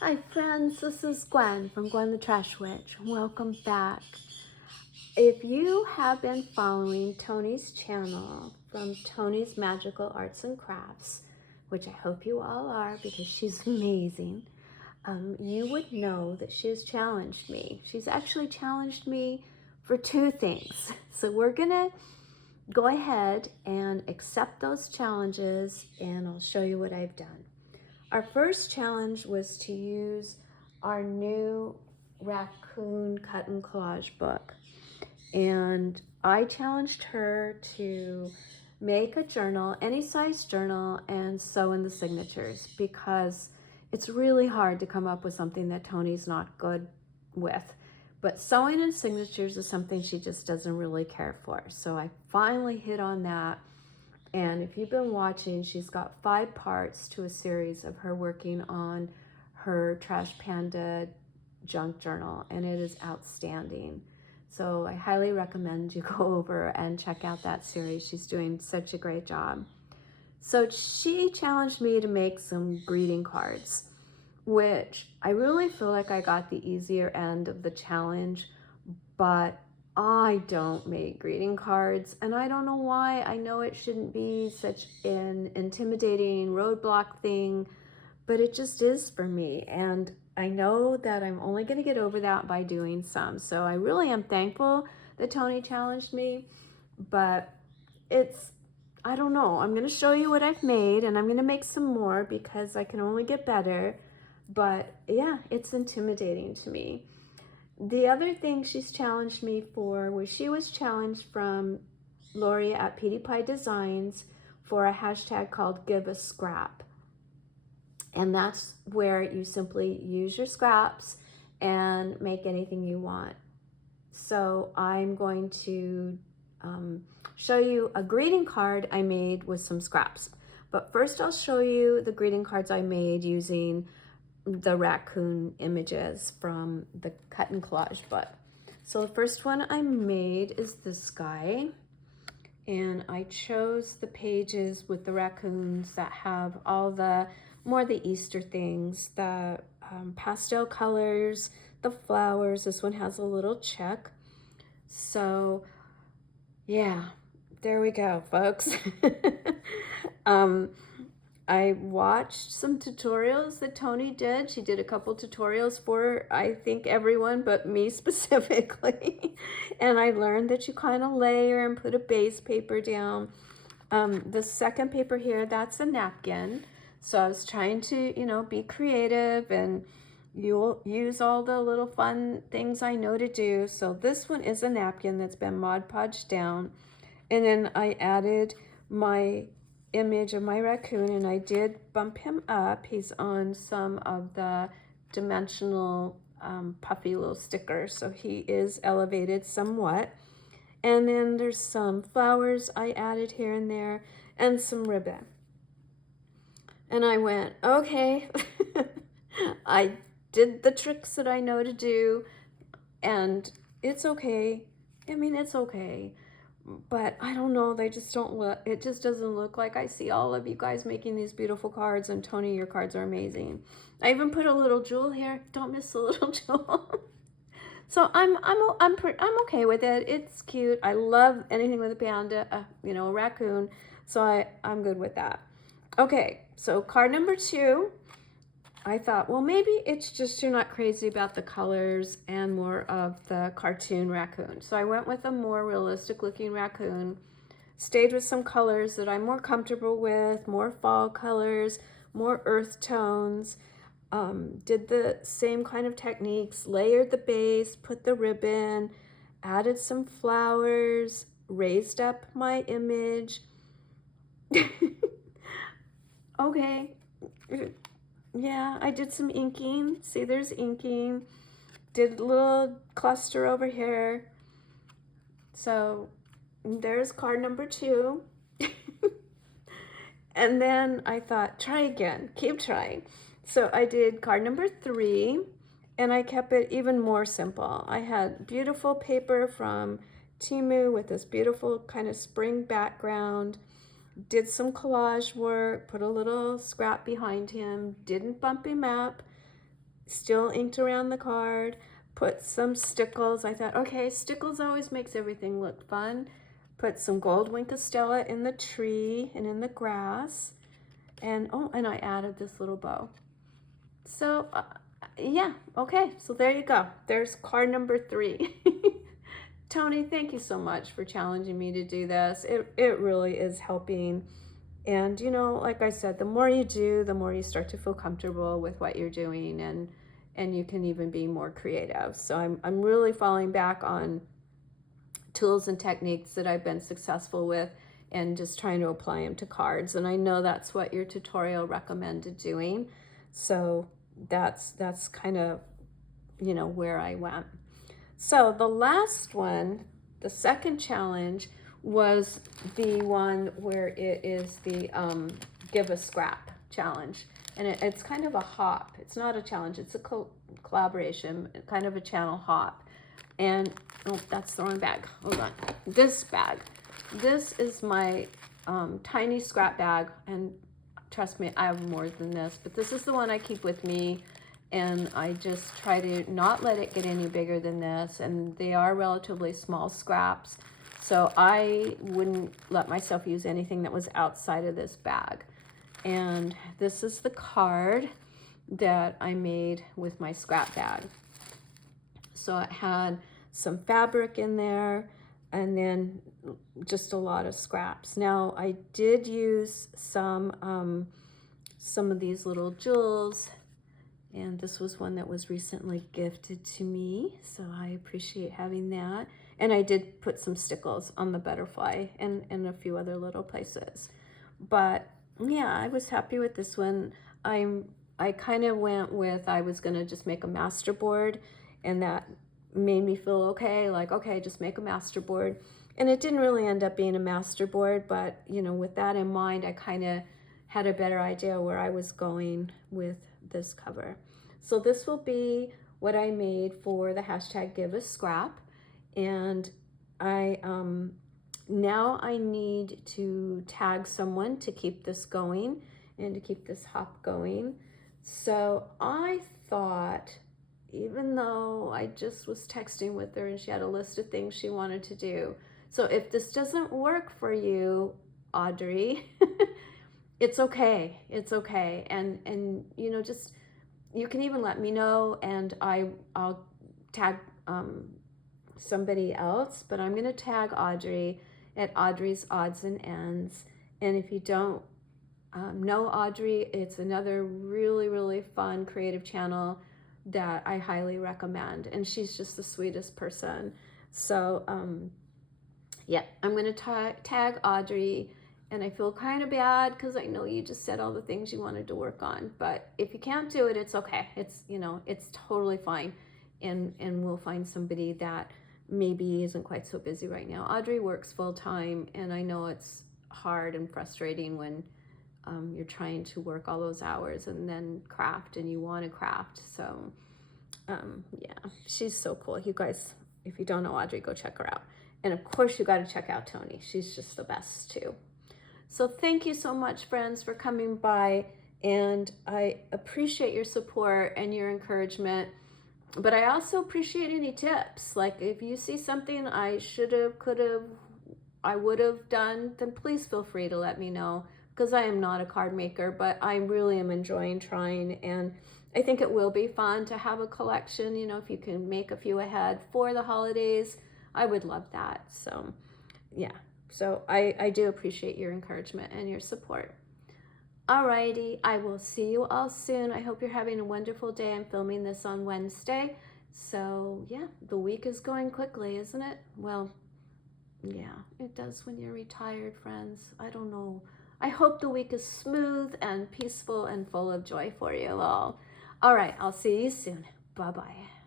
Hi friends, this is Gwen from Gwen the Trash Witch. Welcome back. If you have been following Tony's channel from Tony's Magical Arts and Crafts, which I hope you all are because she's amazing, you would know that she has challenged me. She's actually challenged me for two things. So we're gonna go ahead and accept those challenges and I'll show you what I've done. Our first challenge was to use our new Raccoon cut and collage book. And I challenged her to make a journal, any size journal, and sew in the signatures because it's really hard to come up with something that Tony's not good with. But sewing in signatures is something she just doesn't really care for. So I finally hit on that. And if you've been watching, she's got 5 parts to a series of her working on her Trash Panda junk journal, and it is outstanding. So I highly recommend you go over and check out that series. She's doing such a great job. So she challenged me to make some greeting cards, which I really feel like I got the easier end of the challenge, but I don't make greeting cards, and I don't know why. I know it shouldn't be such an intimidating roadblock thing, but it just is for me. And I know that I'm only going to get over that by doing some. So I really am thankful that Tony challenged me, but I don't know. I'm going to show you what I've made, and I'm going to make some more because I can only get better. But yeah, it's intimidating to me. The other thing she's challenged me for was she was challenged from Lori at Petey Pie Designs for a hashtag called Give a Scrap. And that's where you simply use your scraps and make anything you want. So I'm going to show you a greeting card I made with some scraps. But first I'll show you the greeting cards I made using the raccoon images from the cut and collage book. So the first one I made is this guy, and I chose the pages with the raccoons that have all the more the Easter things, the pastel colors, the flowers. This one has a little check. So yeah, there we go, folks. I watched some tutorials that Tony did. She did a couple tutorials for, I think, everyone, but me specifically. And I learned that you kind of layer and put a base paper down. The second paper here, that's a napkin. So I was trying to, be creative, and you'll use all the little fun things I know to do. So this one is a napkin that's been Mod Podged down. And then I added my image of my raccoon, and I did bump him up. He's on some of the dimensional puffy little stickers, so he is elevated somewhat. And then there's some flowers I added here and there, and some ribbon. And I went, okay, I did the tricks that I know to do, and it's okay. I mean, it's okay. But I don't know, they just don't look, it just doesn't look like I see all of you guys making these beautiful cards. And Tony, your cards are amazing. I even put a little jewel here. Don't miss the little jewel. So I'm okay with it. It's cute. I love anything with a panda, a raccoon. So I'm good with that. Okay, so card number 2. I thought, well, maybe it's just you're not crazy about the colors and more of the cartoon raccoon. So I went with a more realistic looking raccoon, stayed with some colors that I'm more comfortable with, more fall colors, more earth tones, did the same kind of techniques, layered the base, put the ribbon, added some flowers, raised up my image. Okay. Yeah, I did some inking. See, there's inking. Did a little cluster over here. So there's card number 2. And then I thought, try again, keep trying. So I did card number 3, and I kept it even more simple. I had beautiful paper from Temu with this beautiful kind of spring background. Did some collage work, put a little scrap behind him, didn't bump him up, still inked around the card, put some stickles. I thought, okay, stickles always makes everything look fun. Put some gold Wink of Stella in the tree and in the grass. And oh, and I added this little bow. So yeah, okay, so there you go. There's card number 3. Tony, thank you so much for challenging me to do this. It really is helping. And you know, like I said, the more you do, the more you start to feel comfortable with what you're doing, and you can even be more creative. So I'm really falling back on tools and techniques that I've been successful with and just trying to apply them to cards. And I know that's what your tutorial recommended doing. So that's kind of, you know, where I went. So the last one, the second challenge, was the one where it is the give a scrap challenge. And it's kind of a hop. It's not a challenge, it's a collaboration, kind of a channel hop. And oh, that's the wrong bag. Hold on. This bag. This is my tiny scrap bag, and trust me, I have more than this, but this is the one I keep with me, and I just try to not let it get any bigger than this, and they are relatively small scraps, so I wouldn't let myself use anything that was outside of this bag. And this is the card that I made with my scrap bag. So it had some fabric in there, and then just a lot of scraps. Now I did use some of these little jewels, and this was one that was recently gifted to me, so I appreciate having that. And I did put some stickles on the butterfly and a few other little places. But yeah, I was happy with this one. I kind of went with, I was gonna just make a master board, and that made me feel okay, like, okay, just make a master board. And it didn't really end up being a master board, but you know, with that in mind, I kind of had a better idea where I was going with this cover. So this will be what I made for the hashtag Give a Scrap. And I now I need to tag someone to keep this going and to keep this hop going. So I thought, even though I just was texting with her and she had a list of things she wanted to do. So if this doesn't work for you, Audri, it's okay. It's okay. And you know, just, you can even let me know, and I'll tag somebody else, but I'm going to tag Audri at Audri's Odds and Ends. And if you don't know Audri, it's another really, really fun creative channel that I highly recommend, and she's just the sweetest person. So yeah, I'm gonna tag Audri, and I feel kind of bad because I know you just said all the things you wanted to work on, but if you can't do it, it's okay. It's, you know, it's totally fine, and we'll find somebody that maybe isn't quite so busy right now. Audri works full-time, and I know it's hard and frustrating when you're trying to work all those hours and then craft, and you want to craft. So yeah, she's so cool. You guys, if you don't know Audri, go check her out. And of course you got to check out Tony. She's just the best too. So thank you so much, friends, for coming by, and I appreciate your support and your encouragement. But I also appreciate any tips. Like if you see something I should have, could have, I would have done, then please feel free to let me know, because I am not a card maker, but I really am enjoying trying, and I think it will be fun to have a collection. You know, if you can make a few ahead for the holidays, I would love that. So yeah, so I do appreciate your encouragement and your support. Alrighty, I will see you all soon. I hope you're having a wonderful day. I'm filming this on Wednesday. So yeah, the week is going quickly, isn't it? Well, yeah, it does when you're retired, friends. I don't know. I hope the week is smooth and peaceful and full of joy for you all. All right, I'll see you soon. Bye-bye.